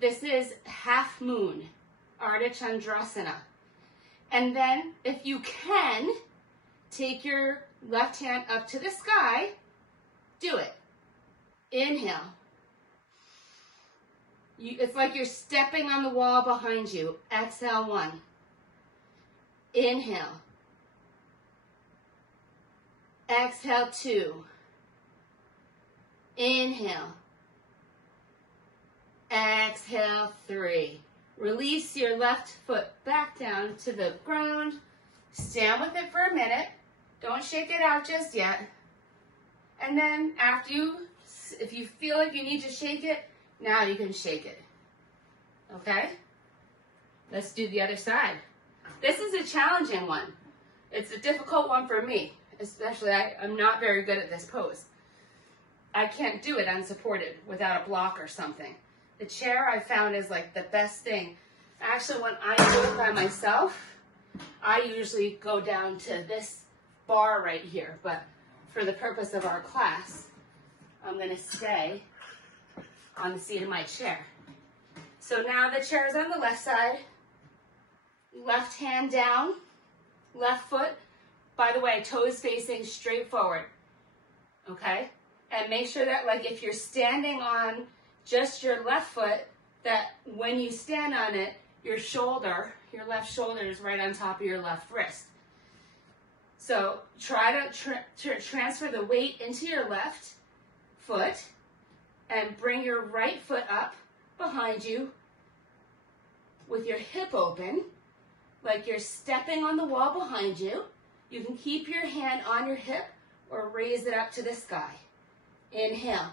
This is half moon, Ardha Chandrasana. And then, if you can, take your left hand up to the sky. Do it. Inhale. It's like you're stepping on the wall behind you. Exhale, 1. Inhale. Exhale, 2. Inhale. Exhale, 3. Release your left foot back down to the ground. Stand with it for a minute. Don't shake it out just yet. And then if you feel like you need to shake it, now you can shake it. Okay? Let's do the other side. This is a challenging one. It's a difficult one for me, especially I'm not very good at this pose. I can't do it unsupported without a block or something. The chair I found is like the best thing. Actually, when I do it by myself, I usually go down to this bar right here. But for the purpose of our class, I'm going to stay on the seat of my chair. So now the chair is on the left side. Left hand down. Left foot. By the way, toes facing straight forward. Okay? And make sure that, like, if you're standing on just your left foot, that when you stand on it, your left shoulder is right on top of your left wrist. So try to transfer the weight into your left foot and bring your right foot up behind you. with your hip open, like you're stepping on the wall behind you. You can keep your hand on your hip or raise it up to the sky. Inhale.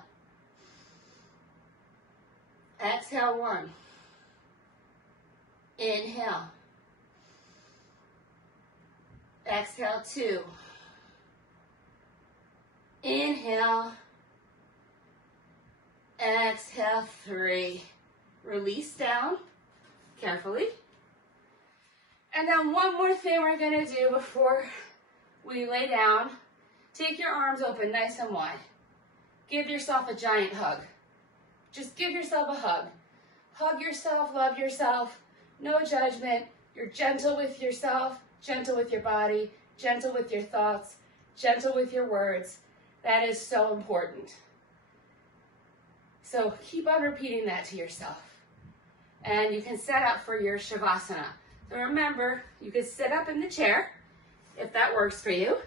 Exhale, 1. Inhale. Exhale, 2. Inhale. Exhale, 3. Release down carefully. And then one more thing we're going to do before we lay down. Take your arms open nice and wide. Give yourself a giant hug. Just give yourself a hug. Hug yourself, love yourself, no judgment. You're gentle with yourself, gentle with your body, gentle with your thoughts, gentle with your words. That is so important. So keep on repeating that to yourself. And you can set up for your Shavasana. So remember, you can sit up in the chair if that works for you.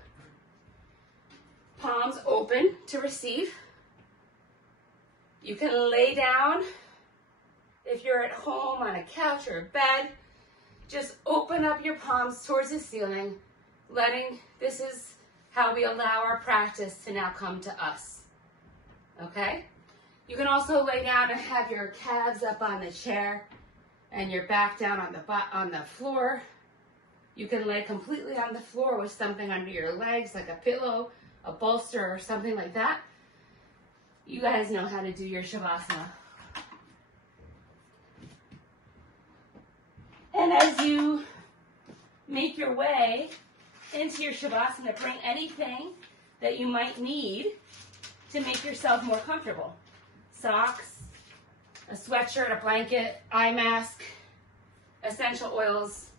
Palms open to receive. You can lay down if you're at home on a couch or a bed. Just open up your palms towards the ceiling, this is how we allow our practice to now come to us. Okay? You can also lay down and have your calves up on the chair and your back down on the floor. You can lay completely on the floor with something under your legs, like a pillow, a bolster, or something like that. You guys know how to do your Shavasana. And as you make your way into your Shavasana, bring anything that you might need to make yourself more comfortable. Socks, a sweatshirt, a blanket, eye mask, essential oils,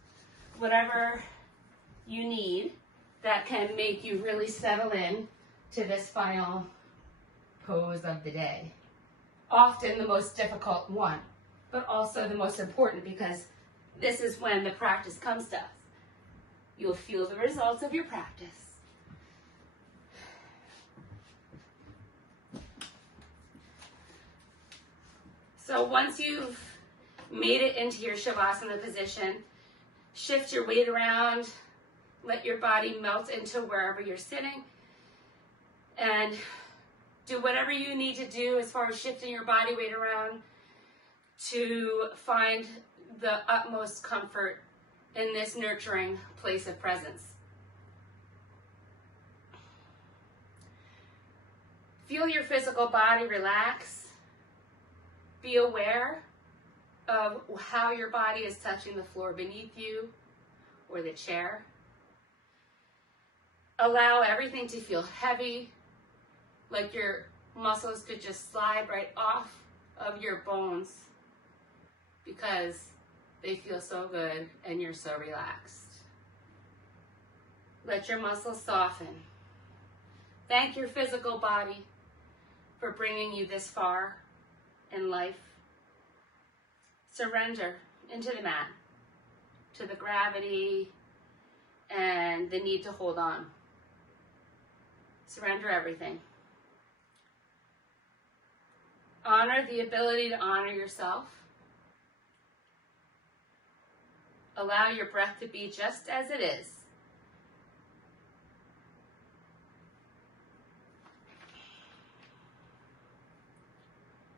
whatever you need that can make you really settle in to this final pose of the day. Often the most difficult one, but also the most important, because this is when the practice comes to us. You'll feel the results of your practice. So once you've made it into your Shavasana position, shift your weight around, let your body melt into wherever you're sitting, and do whatever you need to do as far as shifting your body weight around to find the utmost comfort in this nurturing place of presence. Feel your physical body relax. Be aware of how your body is touching the floor beneath you or the chair. Allow everything to feel heavy, like your muscles could just slide right off of your bones because they feel so good and you're so relaxed. Let your muscles soften. Thank your physical body for bringing you this far in life. Surrender into the mat, to the gravity and the need to hold on. Surrender everything. Honor the ability to honor yourself. Allow your breath to be just as it is.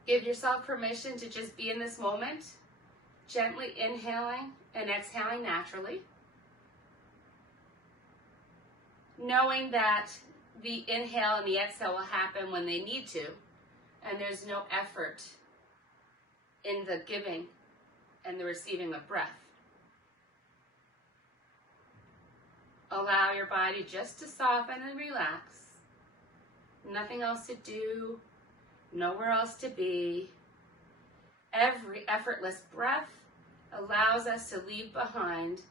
Give yourself permission to just be in this moment, gently inhaling and exhaling naturally. Knowing that the inhale and the exhale will happen when they need to, and there's no effort in the giving and the receiving of breath. Allow your body just to soften and relax. Nothing else to do, nowhere else to be. Every effortless breath allows us to leave behind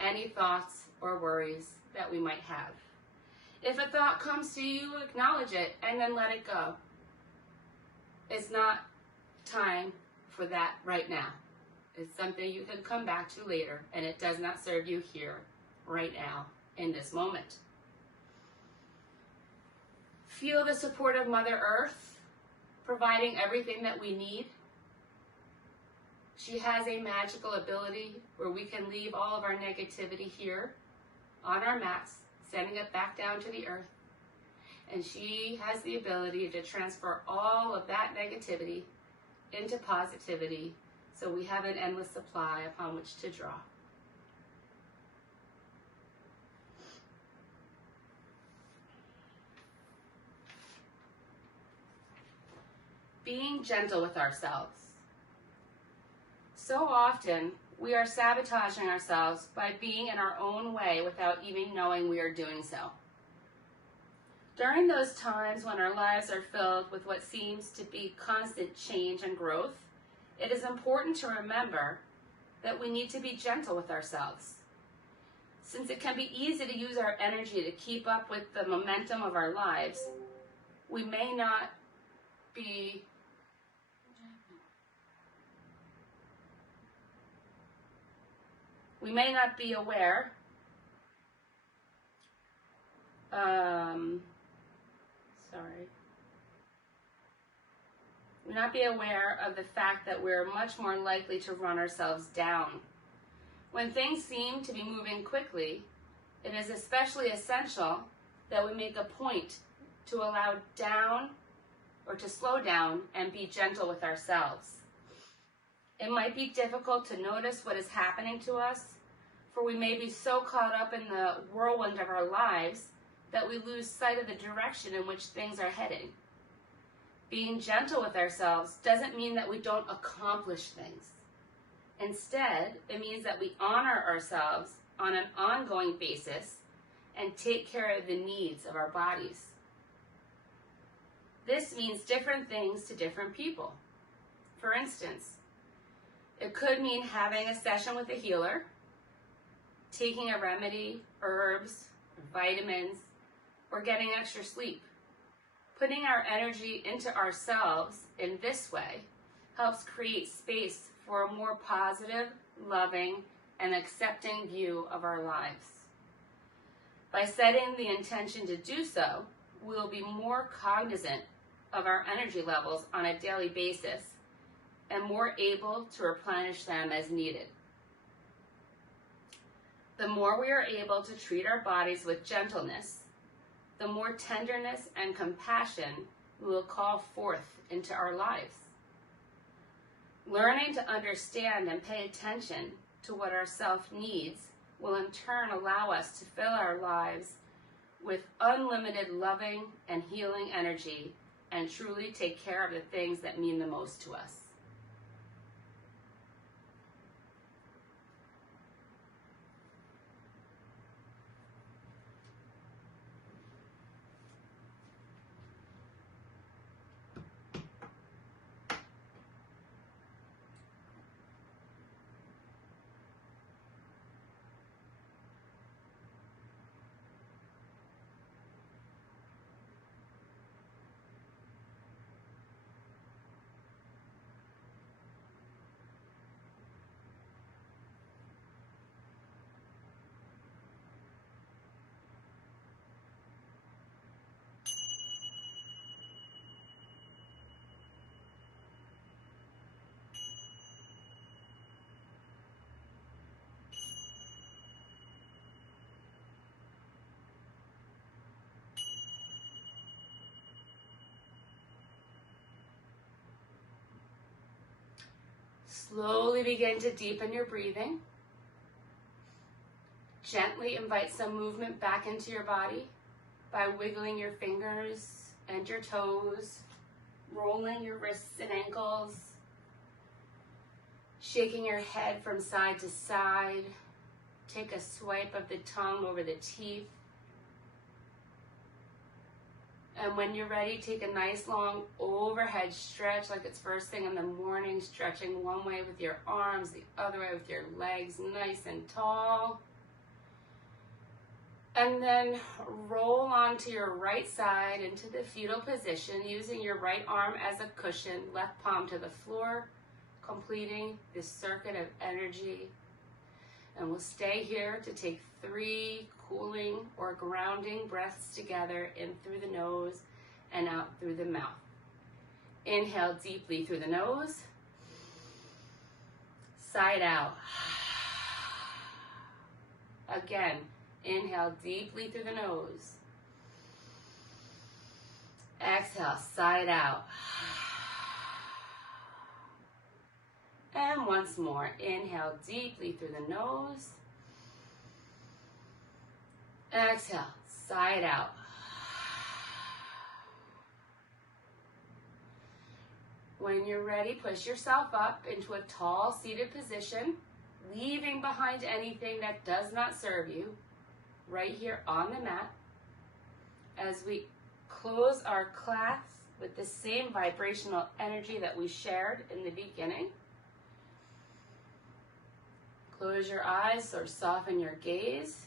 any thoughts or worries that we might have. If a thought comes to you, acknowledge it and then let it go. It's not time for that right now. It's something you can come back to later, and it does not serve you here, right now, in this moment. Feel the support of Mother Earth, providing everything that we need. She has a magical ability where we can leave all of our negativity here on our mats, sending it back down to the earth. And she has the ability to transfer all of that negativity into positivity, so we have an endless supply upon which to draw. Being gentle with ourselves. So often, we are sabotaging ourselves by being in our own way without even knowing we are doing so. During those times when our lives are filled with what seems to be constant change and growth, it is important to remember that we need to be gentle with ourselves. Since it can be easy to use our energy to keep up with the momentum of our lives, we may not be aware of the fact that we're much more likely to run ourselves down. When things seem to be moving quickly, it is especially essential that we make a point to allow down or to slow down and be gentle with ourselves. It might be difficult to notice what is happening to us, for we may be so caught up in the whirlwind of our lives that we lose sight of the direction in which things are heading. Being gentle with ourselves doesn't mean that we don't accomplish things. Instead, it means that we honor ourselves on an ongoing basis and take care of the needs of our bodies. This means different things to different people. For instance, it could mean having a session with a healer, taking a remedy, herbs, vitamins, or getting extra sleep. Putting our energy into ourselves in this way helps create space for a more positive, loving, and accepting view of our lives. By setting the intention to do so, we will be more cognizant of our energy levels on a daily basis and more able to replenish them as needed. The more we are able to treat our bodies with gentleness, the more tenderness and compassion we will call forth into our lives. Learning to understand and pay attention to what our self needs will in turn allow us to fill our lives with unlimited loving and healing energy and truly take care of the things that mean the most to us. Slowly begin to deepen your breathing. Gently invite some movement back into your body by wiggling your fingers and your toes, rolling your wrists and ankles, shaking your head from side to side. Take a swipe of the tongue over the teeth. And when you're ready, take a nice long overhead stretch like it's first thing in the morning, stretching one way with your arms, the other way with your legs, nice and tall. And then roll onto your right side into the fetal position, using your right arm as a cushion, left palm to the floor, completing this circuit of energy. And we'll stay here to take 3 cooling or grounding breaths together, in through the nose and out through the mouth. Inhale deeply through the nose. side out. Again, inhale deeply through the nose. Exhale, side out. And once more, inhale deeply through the nose. Exhale, side out. When you're ready, push yourself up into a tall seated position, leaving behind anything that does not serve you, right here on the mat. As we close our class with the same vibrational energy that we shared in the beginning. Close your eyes or soften your gaze.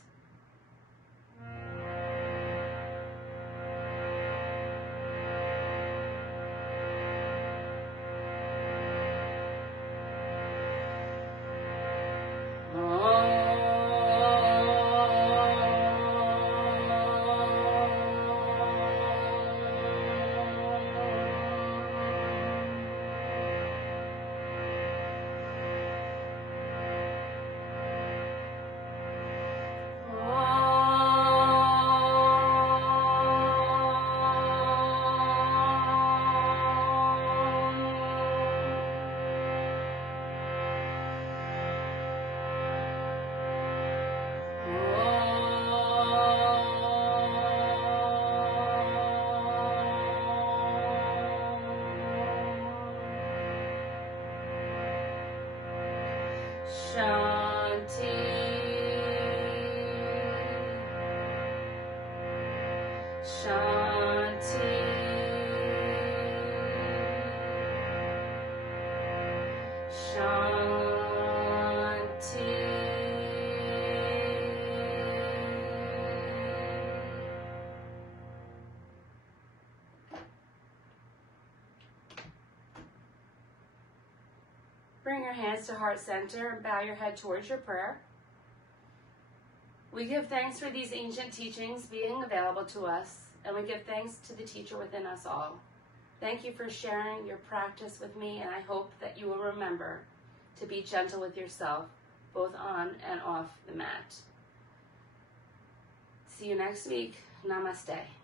Shanti. Shanti. Bring your hands to heart center and bow your head towards your prayer. We give thanks for these ancient teachings being available to us, and we give thanks to the teacher within us all. Thank you for sharing your practice with me, and I hope that you will remember to be gentle with yourself, both on and off the mat. See you next week. Namaste.